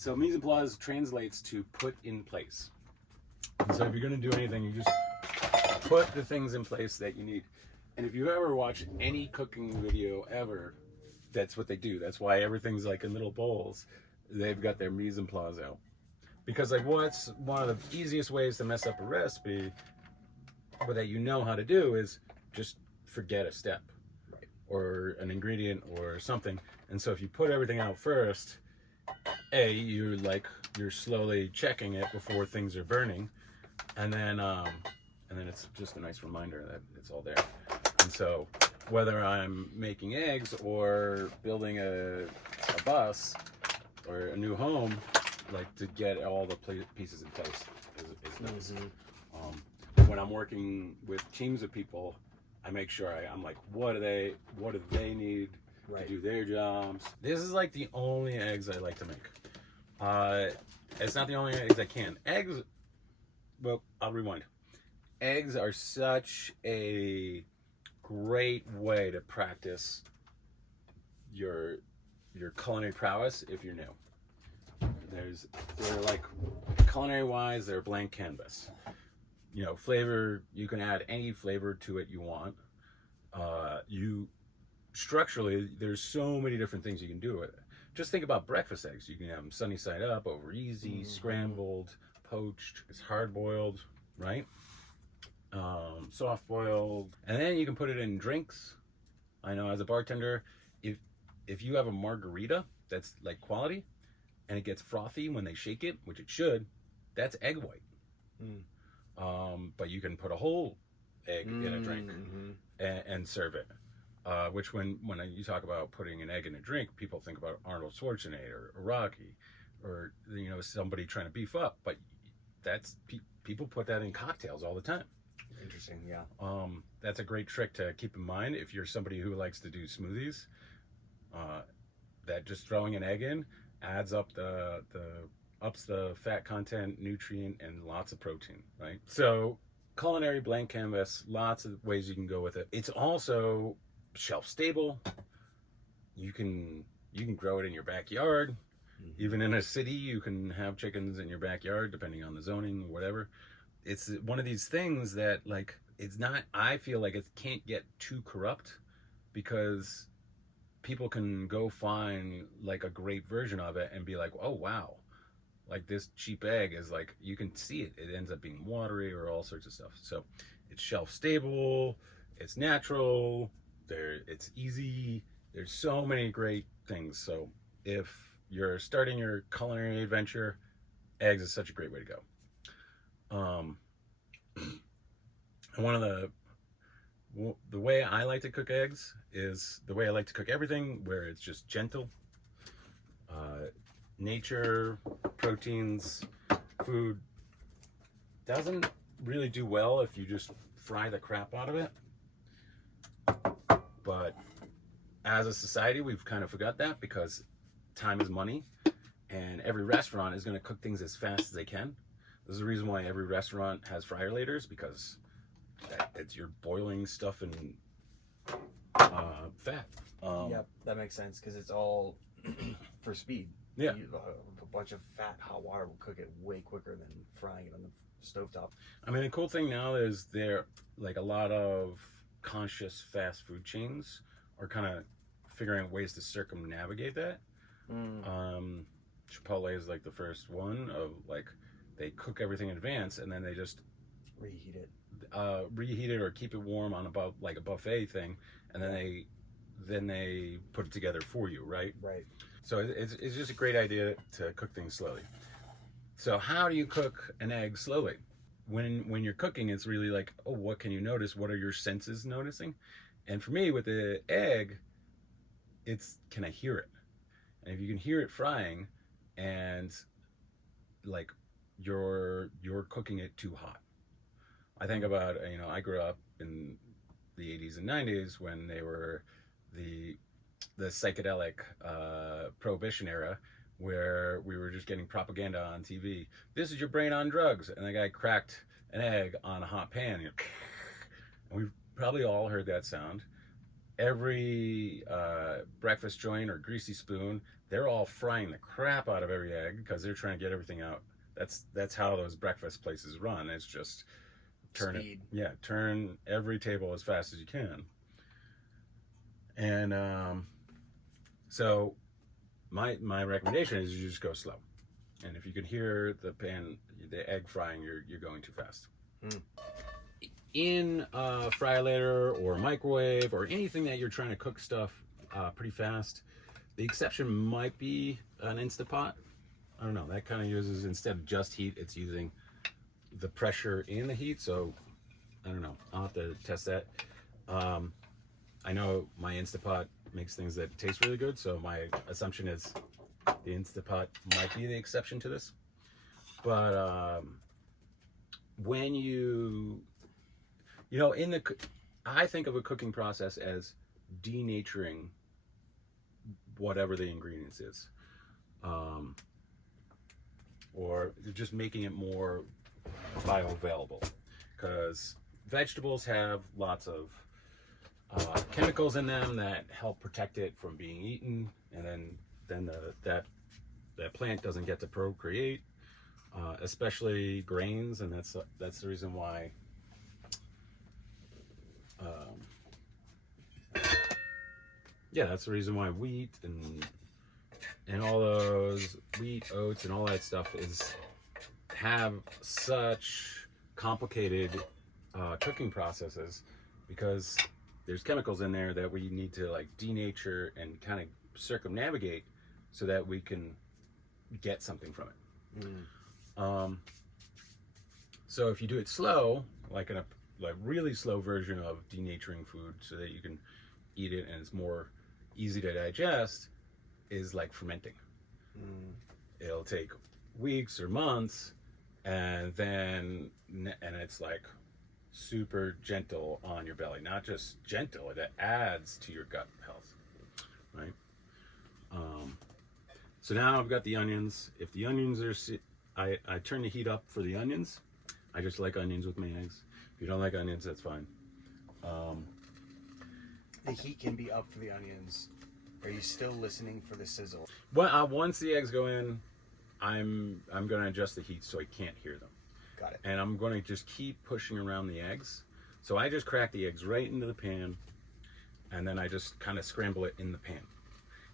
So mise en place translates to put in place. So if you're going to do anything, you just put the things in place that you need. And if you ever watch any cooking video ever, that's what they do. That's why everything's like in little bowls. They've got their mise en place out. Because like what's one of the easiest ways to mess up a recipe, but that you know how to do, is just forget a step, right, or an ingredient or something. And so if you put everything out first, you're slowly checking it before things are burning, and then it's just a nice reminder that it's all there. And so whether I'm making eggs or building a bus or a new home, like, to get all the pieces in place is nice. Mm-hmm. When I'm working with teams of people, I make sure I'm like, what do they need, right, to do their jobs. This is like the only eggs I like to make. It's not the only eggs I can. Eggs, well, I'll rewind. Eggs are such a great way to practice your culinary prowess if you're new. They're like, culinary wise, they're a blank canvas. You know, flavor, you can add any flavor to it you want. Structurally, there's so many different things you can do with it. Just think about breakfast eggs. You can have them sunny side up, over easy, scrambled, poached, it's hard boiled, right? Soft boiled, and then you can put it in drinks. I know as a bartender, if you have a margarita that's like quality, and it gets frothy when they shake it, which it should, that's egg white. But you can put a whole egg in a drink and serve it. Which when you talk about putting an egg in a drink, people think about Arnold Schwarzenegger or Rocky, or somebody trying to beef up. But that's people put that in cocktails all the time. Interesting, yeah. That's a great trick to keep in mind if you're somebody who likes to do smoothies. That just throwing an egg in adds up ups the fat content, nutrient, and lots of protein, right? So culinary blank canvas, lots of ways you can go with it. It's also shelf stable. You can grow it in your backyard. Mm-hmm. Even in a city, you can have chickens in your backyard, depending on the zoning or whatever. It's one of these things that, like, I feel like it can't get too corrupt, because people can go find like a great version of it and be like, oh wow, like this cheap egg is like, you can see it ends up being watery or all sorts of stuff. So it's shelf stable, it's natural, it's easy. There's so many great things. So if you're starting your culinary adventure, eggs is such a great way to go. And one of the way I like to cook eggs is the way I like to cook everything, where it's just gentle. Nature, proteins, food doesn't really do well if you just fry the crap out of it. But as a society, we've kind of forgot that, because time is money, and every restaurant is going to cook things as fast as they can. There's a reason why every restaurant has fryer laters, because you're boiling stuff in fat. Yep, that makes sense, because it's all for speed. Yeah. A bunch of fat hot water will cook it way quicker than frying it on the stovetop. I mean, the cool thing now is like a lot of conscious fast food chains are kind of figuring out ways to circumnavigate that. Chipotle is like the first one of, like, they cook everything in advance and then they just reheat it or keep it warm on like a buffet thing, and then they put it together for you, right? Right. So it's just a great idea to cook things slowly. So how do you cook an egg slowly? When you're cooking, it's really like, oh, what can you notice? What are your senses noticing? And for me, with the egg, it's, can I hear it? And if you can hear it frying, and like you're cooking it too hot. I think about, I grew up in the 80s and 90s when they were the psychedelic prohibition era, where we were just getting propaganda on TV. This is your brain on drugs. And the guy cracked an egg on a hot pan. And we've probably all heard that sound. every breakfast joint or greasy spoon, they're all frying the crap out of every egg because they're trying to get everything out. That's how those breakfast places run. It's just Speed. turn every table as fast as you can. And so my recommendation is you just go slow. And if you can hear the egg frying, you're going too fast. In a fryer later or microwave or anything that you're trying to cook stuff pretty fast, the exception might be an Instapot. I don't know. That kind of uses, instead of just heat, it's using the pressure in the heat. So I don't know. I'll have to test that. I know my Instapot makes things that taste really good, so my assumption is the Instapot might be the exception to this. But when I think of a cooking process as denaturing whatever the ingredients is, or just making it more bioavailable, because vegetables have lots of chemicals in them that help protect it from being eaten, and then that plant doesn't get to procreate, especially grains, and that's the reason why that's the reason why wheat and all those wheat, oats, and all that stuff have such complicated cooking processes, because there's chemicals in there that we need to like denature and kind of circumnavigate so that we can get something from it. So if you do it slow, like in a really slow version of denaturing food so that you can eat it and it's more easy to digest, is like fermenting. It'll take weeks or months, and it's like super gentle on your belly. Not just gentle, it adds to your gut health, right? So now I've got the onions. If the onions are, I turn the heat up for the onions. I just like onions with my eggs. If you don't like onions, that's fine. The heat can be up for the onions. Are you still listening for the sizzle? Well, once the eggs go in, I'm going to adjust the heat so I can't hear them. Got it. And I'm going to just keep pushing around the eggs. So I just crack the eggs right into the pan, and then I just kind of scramble it in the pan.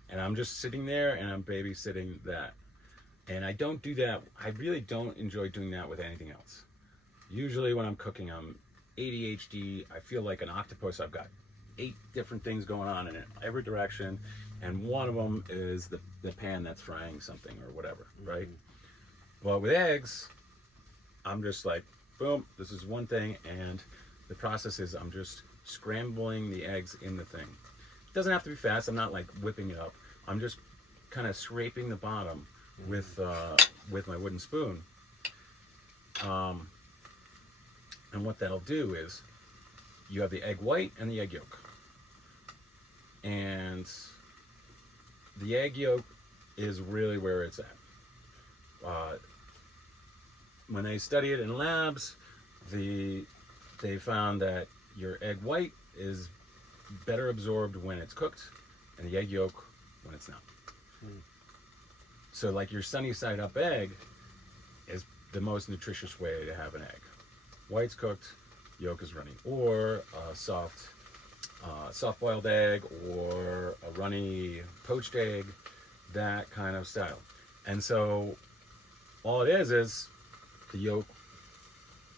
And I'm just sitting there and I'm babysitting that. And I don't do that. I really don't enjoy doing that with anything else. Usually when I'm cooking, I'm ADHD. I feel like an octopus. I've got 8 different things going on in every direction, and one of them is the pan that's frying something or whatever, right? Well, with eggs, I'm just like, boom, this is one thing, and the process is I'm just scrambling the eggs in the thing. It doesn't have to be fast. I'm not like whipping it up. I'm just kind of scraping the bottom with my wooden spoon. And what that'll do is you have the egg white and the egg yolk. And the egg yolk is really where it's at. When they study it in labs, they found that your egg white is better absorbed when it's cooked, and the egg yolk when it's not. So like your sunny side up egg is the most nutritious way to have an egg. White's cooked, yolk is runny, or a soft boiled egg, or a runny poached egg, that kind of style. And so all it is the yolk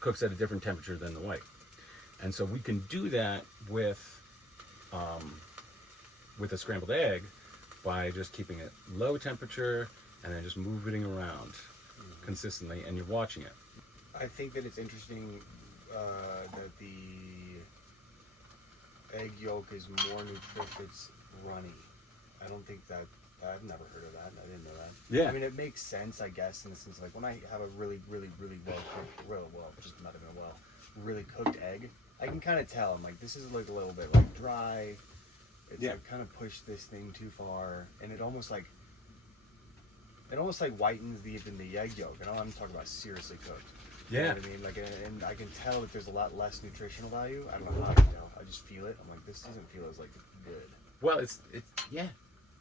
cooks at a different temperature than the white. And so we can do that with a scrambled egg by just keeping it low temperature and then just moving around consistently, and you're watching it. I think that it's interesting that the egg yolk is more nutritious runny. I don't think that, I've never heard of that. I didn't know that. Yeah. I mean, it makes sense, I guess, in the sense like when I have a really, really, really really cooked egg, I can kind of tell. I'm like, this is like a little bit like dry. It's like kind of pushed this thing too far, and it almost like whitens even the egg yolk. And I'm talking about seriously cooked. Yeah. You know what I mean? Like, and I can tell that there's a lot less nutritional value. I don't know how I can tell. I just feel it. I'm like, this doesn't feel as like good. Well, it's yeah,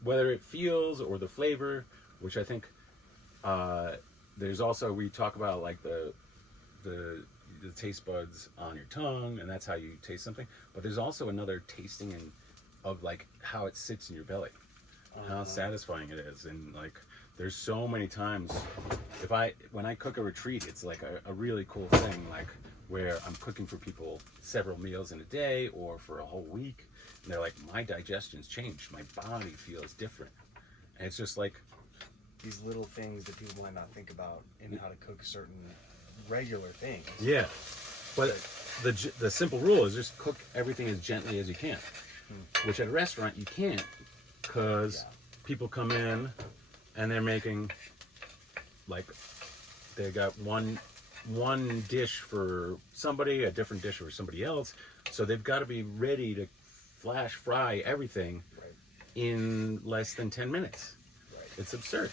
whether it feels or the flavor, which I think there's also, we talk about like the taste buds on your tongue, and that's how you taste something. But there's also another tasting of like how it sits in your belly, how satisfying it is, and like there's so many times when I cook a retreat, it's like a really cool thing, like where I'm cooking for people several meals in a day or for a whole week, and they're like, my digestion's changed, my body feels different, and it's just like these little things that people might not think about in how to cook certain regular things. yeah. But the simple rule is just cook everything as gently as you can, which at a restaurant you can't, because people come in and they're making like they got one dish for somebody, a different dish for somebody else, so they've got to be ready to flash fry everything in less than 10 minutes. It's absurd.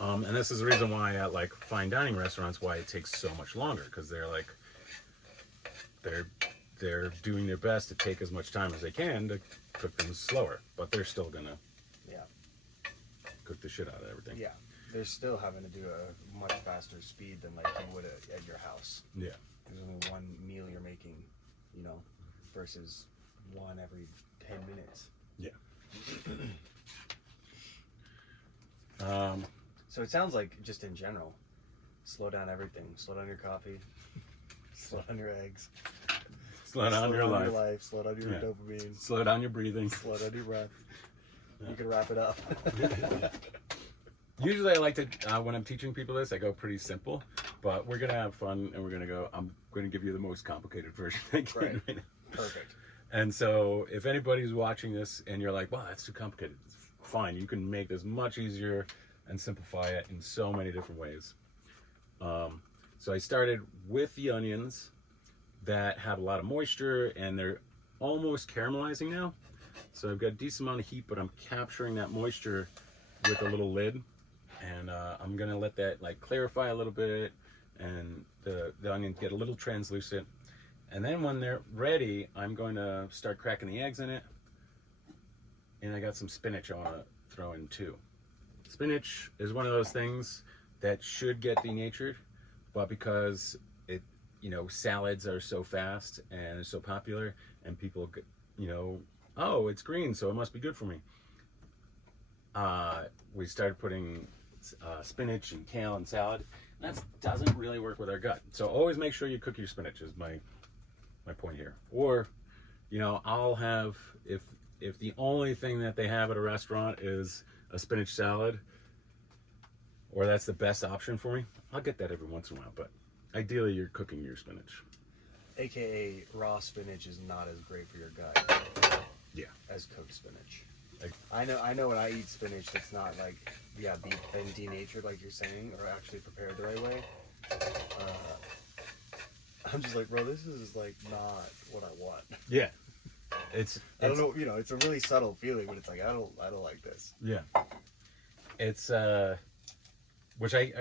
And this is the reason why at like fine dining restaurants, why it takes so much longer, because they're like they're doing their best to take as much time as they can to cook things slower, but they're still gonna cook the shit out of everything. Yeah, they're still having to do a much faster speed than like you would at your house. Yeah. There's only one meal you're making, you know, versus one every 10 minutes. Yeah. So it sounds like just in general, slow down everything. Slow down your coffee. Slow down your eggs. Slow down your life. Slow down your dopamine. Slow down your breathing. Slow down your breath. You can wrap it up. Usually I like to, when I'm teaching people this, I go pretty simple, but we're going to have fun, and I'm going to give you the most complicated version I can right now. Perfect. And so if anybody's watching this and you're like, wow, that's too complicated, fine. You can make this much easier and simplify it in so many different ways. So I started with the onions that have a lot of moisture, and they're almost caramelizing now. So I've got a decent amount of heat, but I'm capturing that moisture with a little lid. And I'm gonna let that like clarify a little bit, and the onions get a little translucent. And then when they're ready, I'm going to start cracking the eggs in it. And I got some spinach I want to throw in too. Spinach is one of those things that should get denatured, but because it, you know, salads are so fast and so popular, and people, you know, oh, it's green, so it must be good for me. We started putting spinach and kale in salad. That doesn't really work with our gut. So always make sure you cook your spinach is my point here. Or, you know, I'll have, if the only thing that they have at a restaurant is a spinach salad, or that's the best option for me, I'll get that every once in a while. But ideally, you're cooking your spinach. AKA raw spinach is not as great for your gut. Yeah. As cooked spinach. I know when I eat spinach, it's not like been denatured like you're saying, or actually prepared the right way. I'm just like, bro, this is like not what I want. Yeah. I don't know, you know, it's a really subtle feeling, but it's like I don't like this. Yeah. It's which I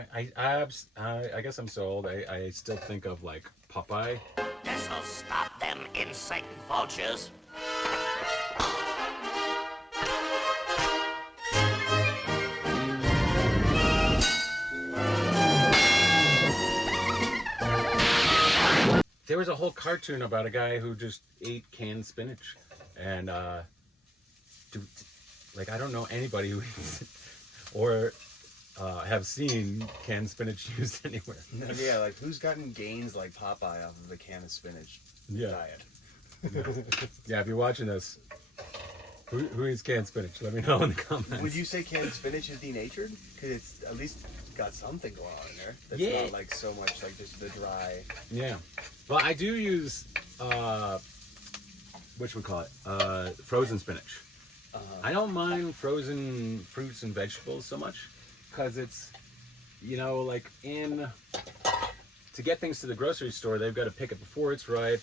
guess I'm so old. I still think of like Popeye. This'll stop them insect vultures. There was a whole cartoon about a guy who just ate canned spinach, and like I don't know anybody who eats it or have seen canned spinach used anywhere. Yeah, like who's gotten gains like Popeye off of the can of spinach diet? Yeah, if you're watching this, who eats canned spinach? Let me know in the comments. Would you say canned spinach is denatured? Because it's at least got something going on in there. That's not like so much like just the dry. Yeah. Well, I do use frozen spinach. I don't mind frozen fruits and vegetables so much, because it's, you know, like to get things to the grocery store, they've got to pick it before it's ripe,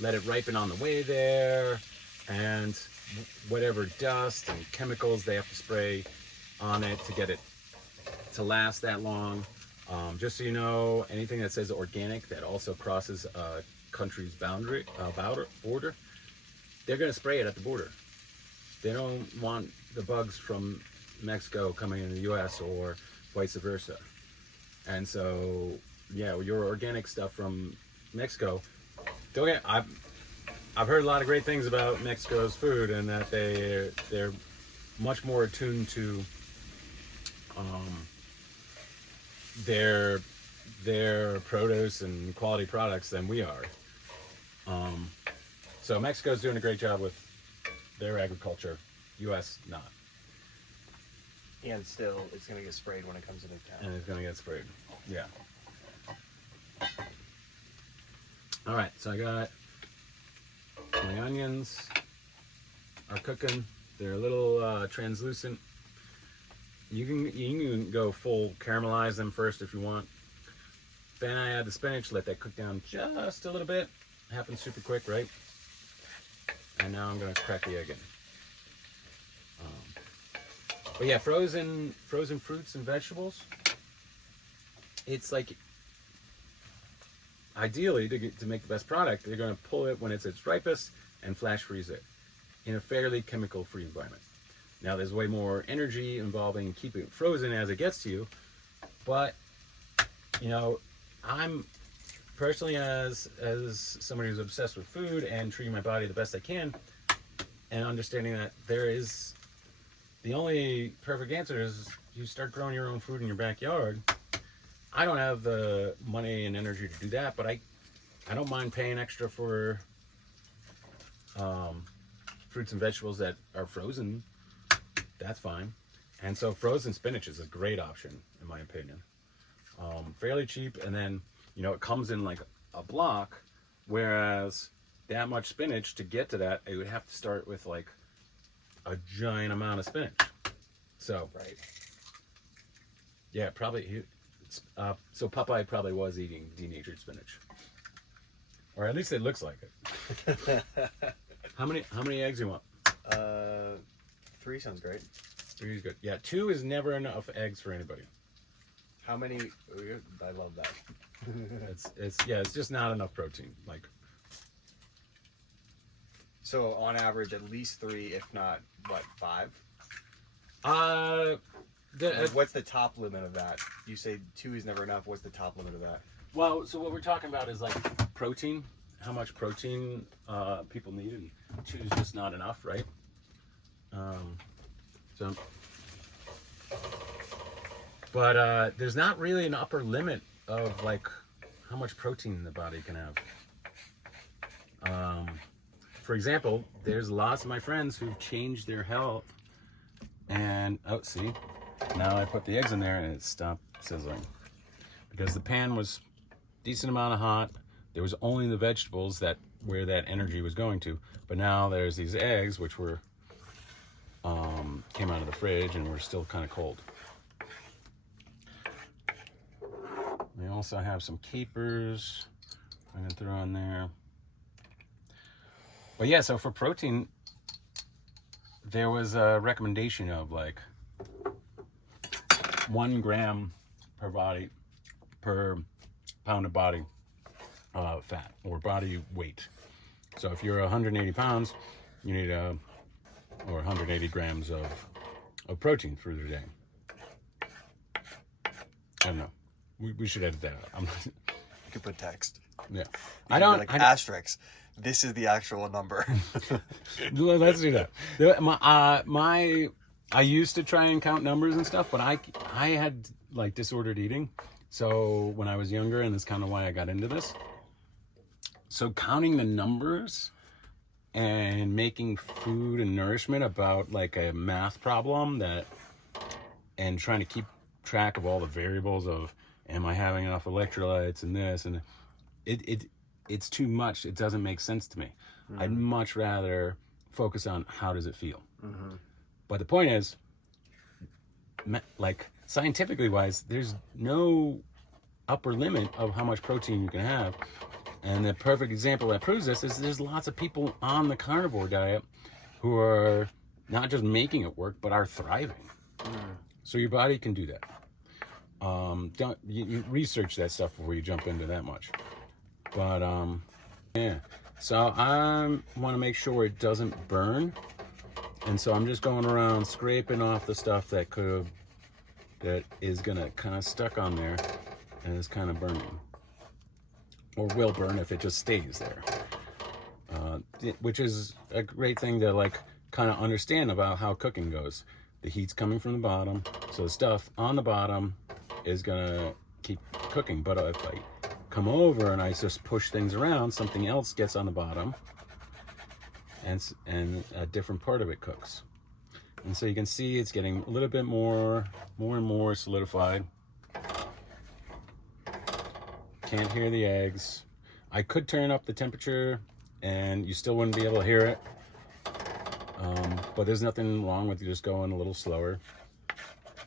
let it ripen on the way there, and whatever dust and chemicals they have to spray on it to get it to last that long. Just so you know, anything that says organic that also crosses a country's border they're going to spray it at the border. They don't want the bugs from Mexico coming into the U.S. or vice versa. And so, yeah, your organic stuff from Mexico. Don't get. I've heard a lot of great things about Mexico's food, and that they're much more attuned to their produce and quality products than we are. So Mexico's doing a great job with their agriculture. U.S. not. And still, it's going to get sprayed when it comes into town. And it's going to get sprayed. Yeah. All right, so I got my onions are cooking. They're a little translucent. You can go full caramelize them first if you want. Then I add the spinach, let that cook down just a little bit. Happens super quick, right? And now I'm gonna crack the egg in. But yeah, frozen fruits and vegetables. It's like, ideally, to make the best product, they're going to pull it when it's its ripest and flash freeze it in a fairly chemical-free environment. Now, there's way more energy involving keeping it frozen as it gets to you, but, you know, I'm personally, as somebody who's obsessed with food and treating my body the best I can, and understanding that the only perfect answer is you start growing your own food in your backyard. I don't have the money and energy to do that, but I don't mind paying extra for fruits and vegetables that are frozen. That's fine. And so frozen spinach is a great option, in my opinion. Fairly cheap, and then, you know, it comes in like a block, whereas that much spinach, to get to that, it would have to start with like a giant amount of spinach. So, Right. yeah, probably. So Popeye probably was eating denatured spinach, or at least it looks like it. How many eggs you want? 3 sounds great. 3 is good. Yeah, 2 is never enough eggs for anybody. How many? I love that. It's just not enough protein. Like, So on average, at least 3, if not, what, 5? What's the top limit of that? You say 2 is never enough. What's the top limit of that? well, so what we're talking about is like protein, how much protein people need, and 2 is just not enough, right? But there's not really an upper limit of like how much protein the body can have. For example, there's lots of my friends who've changed their health, and see, now I put the eggs in there and it stopped sizzling because the pan was decent amount of hot. There was only the vegetables where that energy was going to, but now there's these eggs which were came out of the fridge and were still kind of cold. We also have some capers I'm gonna throw in there. But yeah, so for protein, there was a recommendation of like 1 gram per pound of body fat or body weight. So if you're 180 pounds, you need 180 grams of protein through the day. I don't know. We should edit that out. You could put text. Yeah. I don't asterisk. This is the actual number. Let's do that. I used to try and count numbers and stuff, but I had like disordered eating. So when I was younger, and that's kind of why I got into this. So counting the numbers and making food and nourishment about like a math problem and trying to keep track of all the variables of, am I having enough electrolytes and this, and it's too much. It doesn't make sense to me. Mm-hmm. I'd much rather focus on how does it feel. Mm-hmm. But the point is, like scientifically wise, there's no upper limit of how much protein you can have. And the perfect example that proves this is there's lots of people on the carnivore diet who are not just making it work, but are thriving. Mm. So your body can do that. Don't you research that stuff before you jump into that much. But yeah, So I want to make sure it doesn't burn. And so I'm just going around scraping off the stuff that is gonna kind of stuck on there and is kind of burning. Or will burn if it just stays there. Which is a great thing to like kind of understand about how cooking goes. The heat's coming from the bottom, so the stuff on the bottom is gonna keep cooking. But if I come over and I just push things around, something else gets on the bottom, and a different part of it cooks. And so you can see it's getting a little bit more and more solidified. Can't hear the eggs. I could turn up the temperature and you still wouldn't be able to hear it. But there's nothing wrong with you just going a little slower.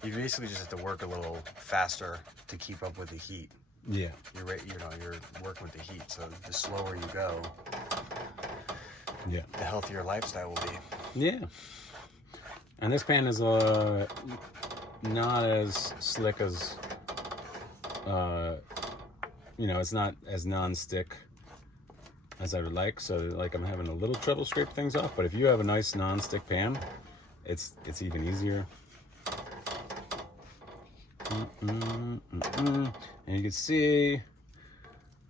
You basically just have to work a little faster to keep up with the heat. Yeah. You're working with the heat, so the slower you go, Yeah. the healthier lifestyle will be. Yeah. And this pan is not as slick as, it's not as non-stick as I would like. So like I'm having a little trouble scrape things off, but if you have a nice non-stick pan, it's even easier. And you can see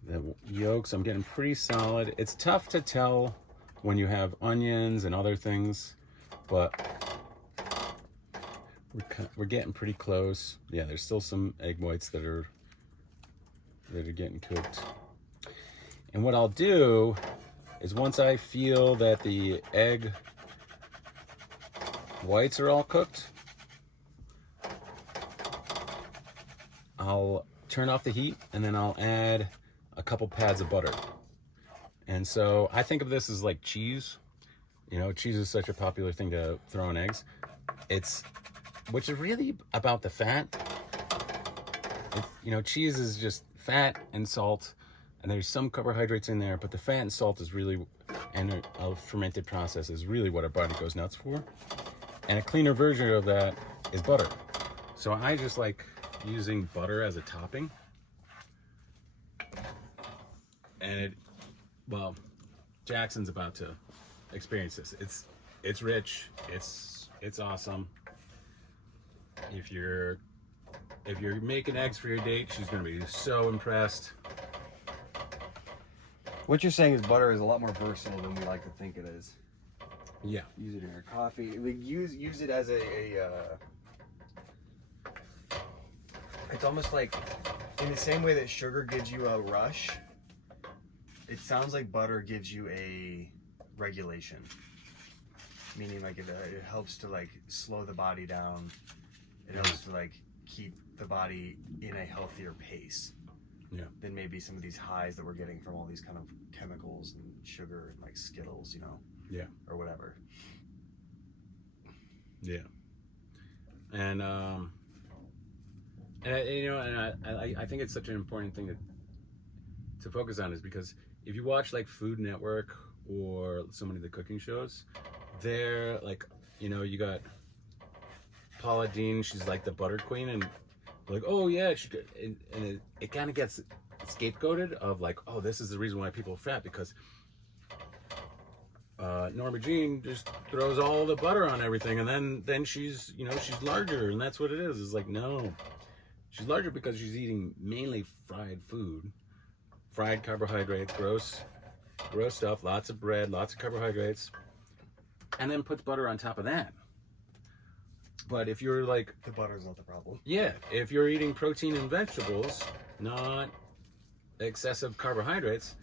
the yolks, I'm getting pretty solid. It's tough to tell when you have onions and other things, but we're getting pretty close. Yeah, there's still some egg whites that are getting cooked. And what I'll do is once I feel that the egg whites are all cooked, I'll turn off the heat and then I'll add a couple pads of butter. And so I think of this as like cheese. Cheese is such a popular thing to throw in eggs. Which is really about the fat. Cheese is just fat and salt, and there's some carbohydrates in there, but the fat and salt is really, and a fermented process is really what our body goes nuts for. And a cleaner version of that is butter. So I just like using butter as a topping. And Jackson's about to experience this. It's rich. It's awesome. If you're making eggs for your date, she's gonna be so impressed. What you're saying is butter is a lot more versatile than we like to think it is. Yeah. Use it in your coffee. Use it as it's almost like in the same way that sugar gives you a rush. It sounds like butter gives you a regulation, meaning like it helps to like slow the body down. It helps to like keep the body in a healthier pace. Yeah. Than maybe some of these highs that we're getting from all these kind of chemicals and sugar and like Skittles, Yeah. or whatever. Yeah. And I think it's such an important thing to focus on, is because if you watch like Food Network or so many of the cooking shows, they're like, you got Paula Deen, she's like the butter queen, and like, oh yeah, and it kind of gets scapegoated of like, oh, this is the reason why people are fat, because Norma Jean just throws all the butter on everything, and then she's she's larger, and that's what it is. It's like, no, she's larger because she's eating mainly fried food, fried carbohydrates, gross stuff, lots of bread, lots of carbohydrates, and then puts butter on top of that. But if you're like, The butter's not the problem. yeah, if you're eating protein and vegetables, not excessive carbohydrates,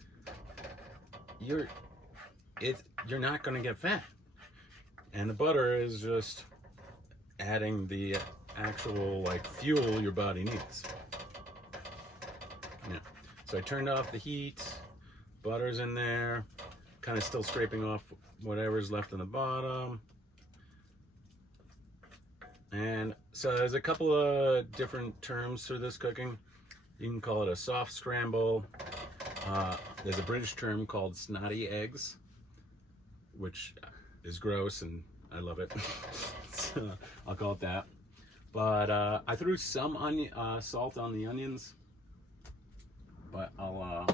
you're not going to get fat. And the butter is just adding the actual like fuel your body needs. Yeah. So I turned off the heat, butter's in there, kind of still scraping off whatever's left on the bottom. And so there's a couple of different terms for this cooking. You can call it a soft scramble. There's a British term called snotty eggs, which is gross and I love it. So I'll call it that. But I threw some salt on the onions, but I'll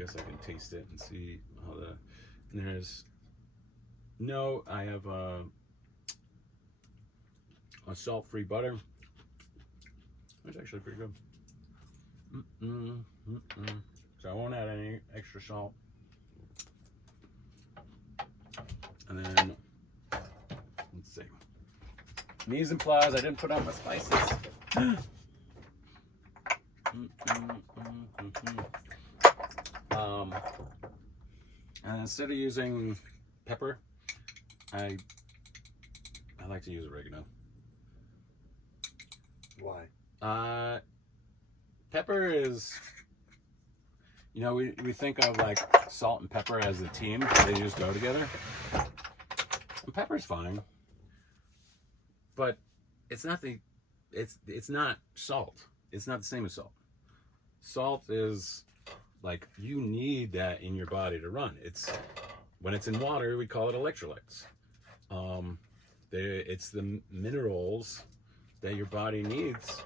guess I can taste it and see how the. And there's no. I have a salt-free butter. It's actually pretty good. So I won't add any extra salt. And then let's see. Mise en place. I didn't put out my spices. And instead of using pepper, I like to use oregano. Why? Pepper is, you know, we think of like salt and pepper as a team. They just go together. And pepper's fine, but it's not salt. It's not the same as salt. Salt is like, you need that in your body to run. It's when it's in water, we call it electrolytes. It's the minerals that your body needs.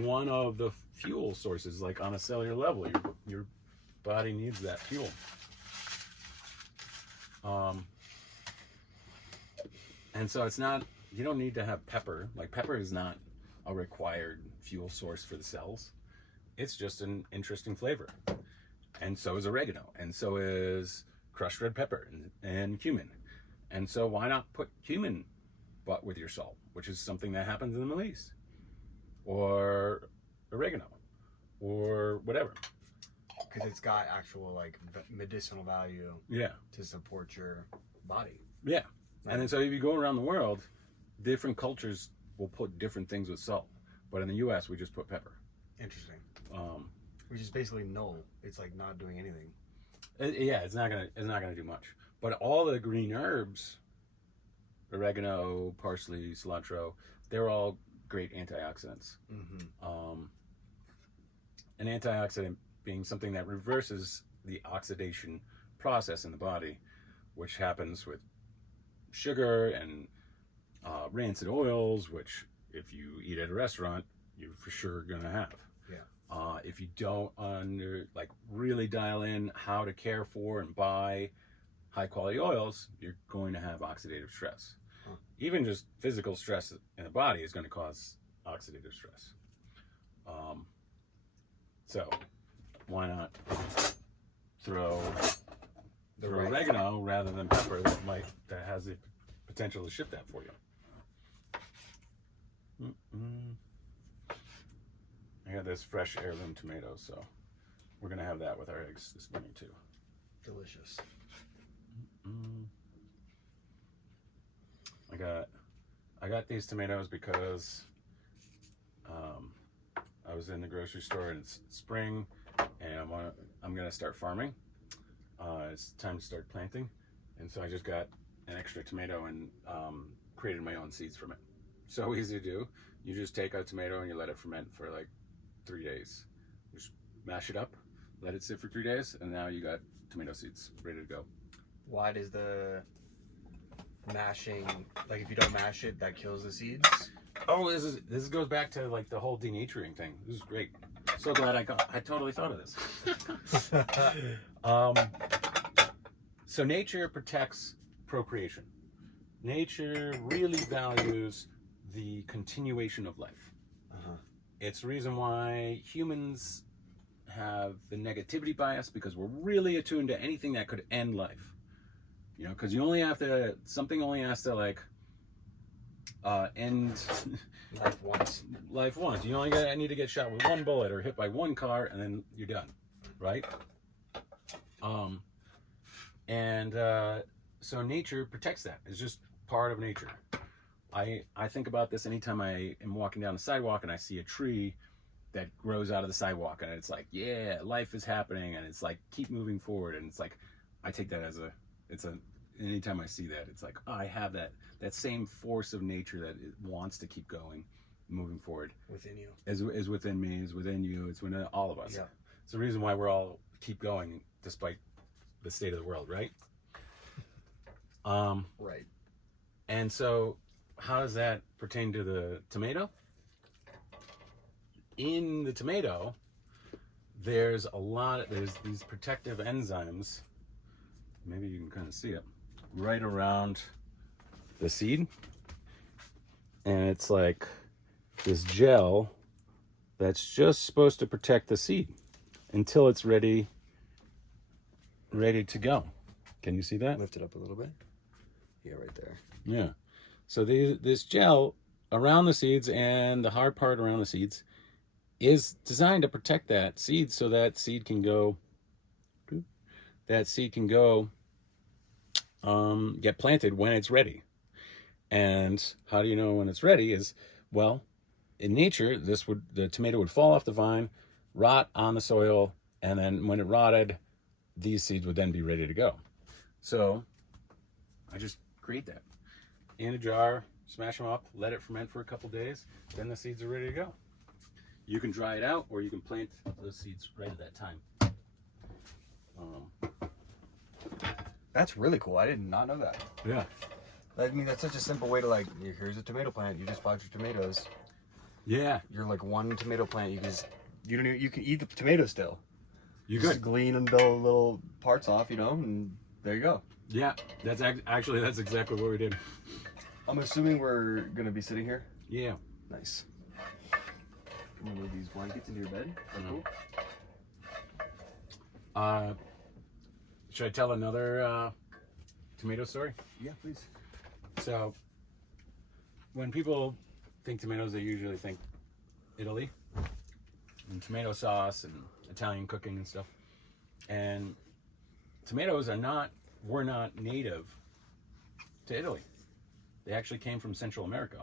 One of the fuel sources, like on a cellular level, your body needs that fuel. And so it's not, you don't need to have pepper. Like, pepper is not a required fuel source for the cells. It's just an interesting flavor. And so is oregano, and so is crushed red pepper and cumin. And so why not put cumin but with your salt, which is something that happens in the Middle East, or oregano, or whatever. Because it's got actual like medicinal value. Yeah. To support your body. Yeah. And then so if you go around the world, different cultures will put different things with salt, but in the U.S. we just put pepper. Interesting. Which is basically null. It's like not doing anything. It's not gonna do much. But all the green herbs, oregano, parsley, cilantro, they're all great antioxidants. An antioxidant being something that reverses the oxidation process in the body, which happens with sugar and rancid oils, which if you eat at a restaurant, you're for sure gonna have. If you don't really dial in how to care for and buy high quality oils, you're going to have oxidative stress. Even just physical stress in the body is going to cause oxidative stress. So why not throw oregano rather than pepper that has the potential to shift that for you. I got this fresh heirloom tomato, so we're gonna have that with our eggs this morning too. Delicious. I got these tomatoes because I was in the grocery store and it's spring, and I'm gonna start farming. It's time to start planting, and so I just got an extra tomato and created my own seeds from it. So easy to do. You just take a tomato and you let it ferment for like 3 days. Just mash it up, let it sit for 3 days, and now you got tomato seeds ready to go. Why does the mashing, like if you don't mash it, that kills the seeds? Oh, this goes back to like the whole denaturing thing. This is great. So glad I totally thought of this. So nature protects procreation. Nature really values the continuation of life. It's the reason why humans have the negativity bias, because we're really attuned to anything that could end life. You know, because something only has to like end life once. You only need to get shot with one bullet or hit by one car, and then you're done, right? So nature protects that. It's just part of nature. I think about this anytime I am walking down the sidewalk and I see a tree that grows out of the sidewalk, and it's like, yeah, life is happening, and it's like, keep moving forward. And it's like, I take that as anytime I see that, it's like, oh, I have that same force of nature that it wants to keep going, moving forward. Within you. Is within me, is within you, it's within all of us. Yeah. It's the reason why we're all keep going despite the state of the world, right? Right. And so how does that pertain to the tomato? In the tomato, there's these protective enzymes. Maybe you can kind of see it right around the seed. And it's like this gel that's just supposed to protect the seed until it's ready to go. Can you see that? Lift it up a little bit. Yeah, right there. Yeah. So this gel around the seeds and the hard part around the seeds is designed to protect that seed so that seed can go get planted when it's ready. And how do you know when it's ready is, well, in nature, the tomato would fall off the vine, rot on the soil, and then when it rotted, these seeds would then be ready to go. So I just create that in a jar, smash them up, let it ferment for a couple days, then the seeds are ready to go. You can dry it out, or you can plant those seeds right at that time. That's really cool. I did not know that. Yeah. I mean, that's such a simple way to like, here's a tomato plant. You just bought your tomatoes. Yeah. You're like one tomato plant. You can eat the tomato still. You just could. glean the little parts off, and there you go. Yeah. That's exactly what we did. I'm assuming we're gonna be sitting here. Yeah. Nice. Can we move these blankets into your bed? Cool. Should I tell another tomato story? Yeah, please. So, when people think tomatoes, they usually think Italy and tomato sauce and Italian cooking and stuff. And tomatoes were not native to Italy. They actually came from Central America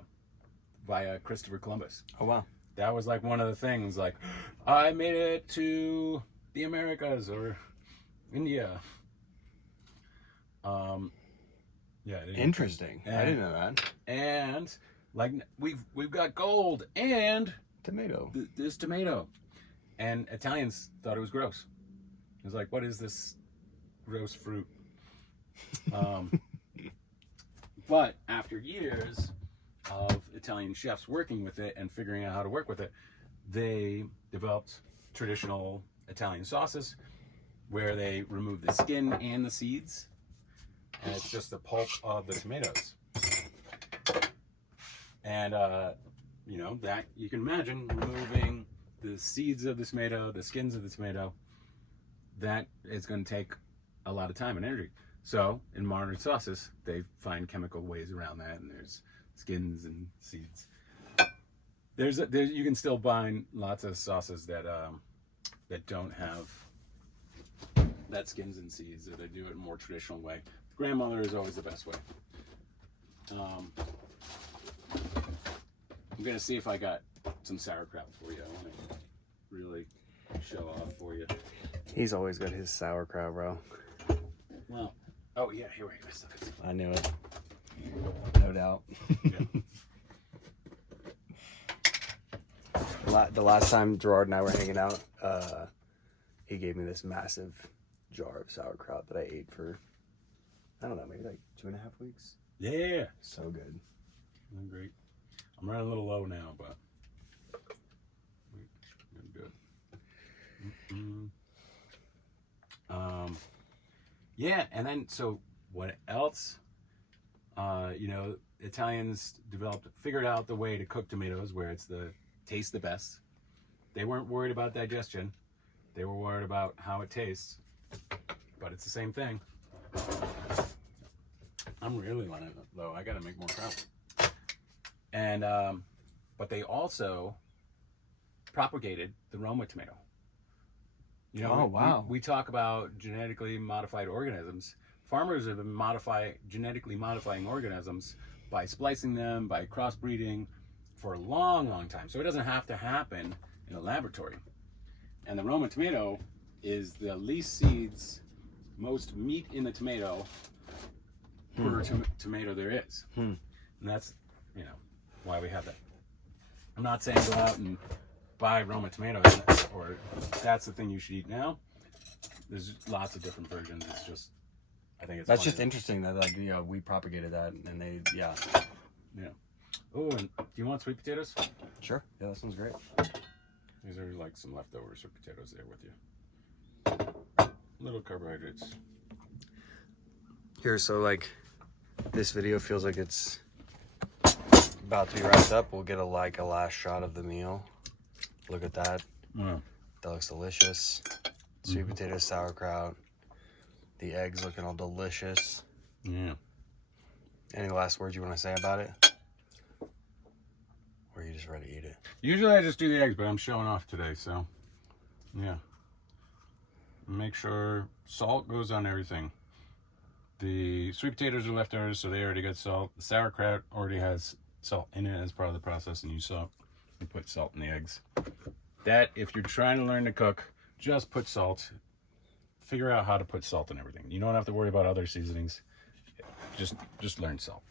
via Christopher Columbus. Oh wow. That was like one of the things, like, I made it to the Americas or India. Yeah. Interesting. I didn't know that. And like we've got gold and Tomato. this tomato, and Italians thought it was gross. It was like, what is this gross fruit? But after years of Italian chefs working with it and figuring out how to work with it, they developed traditional Italian sauces where they remove the skin and the seeds, and it's just the pulp of the tomatoes. And that you can imagine removing the seeds of the tomato, the skins of the tomato. That is going to take a lot of time and energy. So in modern sauces, they find chemical ways around that, and there's skins and seeds. You can still find lots of sauces that don't have that skins and seeds, or they do it in a more traditional way. Grandmother is always the best way. I'm gonna see if I got some sauerkraut for you. I want to really show off for you. He's always got his sauerkraut, bro. Well, oh yeah, here we go. I knew it. No doubt. Yeah. The last time Gerard and I were hanging out, he gave me this massive jar of sauerkraut that I ate for, I don't know, maybe like 2.5 weeks. Yeah. So good. Great. I'm running a little low now, but I'm good. Yeah, and then so what else? Italians figured out the way to cook tomatoes where it's tastes the best. They weren't worried about digestion. They were worried about how it tastes, but it's the same thing. I'm really running low. I gotta make more kraut. And but they also propagated the Roma tomato. Oh wow. We talk about genetically modified organisms. Farmers have been genetically modifying organisms by splicing them, by crossbreeding for a long, long time. So it doesn't have to happen in a laboratory. And the Roma tomato is the least seeds, most meat in the tomato per tomato there is. And that's, why we have that. I'm not saying go out and buy Roma tomatoes, or that's the thing you should eat now. There's lots of different versions. It's just, I think it's That's funny. just interesting that we propagated that, and they, yeah. Yeah. Oh, and do you want sweet potatoes? Sure. Yeah, that sounds great. These are like some leftover sweet potatoes there with you. Little carbohydrates. Here, so like this video feels like it's about to be wrapped up. We'll get a last shot of the meal. Look at that. Wow. That looks delicious. Sweet potato sauerkraut. The eggs looking all delicious. Yeah. Any last words you want to say about it? Or are you just ready to eat it? Usually I just do the eggs, but I'm showing off today, so yeah. Make sure salt goes on everything. The sweet potatoes are leftovers, so they already got salt. The sauerkraut already has salt in it as part of the process, and you put salt in the eggs. That, if you're trying to learn to cook, just put salt. Figure out how to put salt in everything. You don't have to worry about other seasonings. Just learn salt.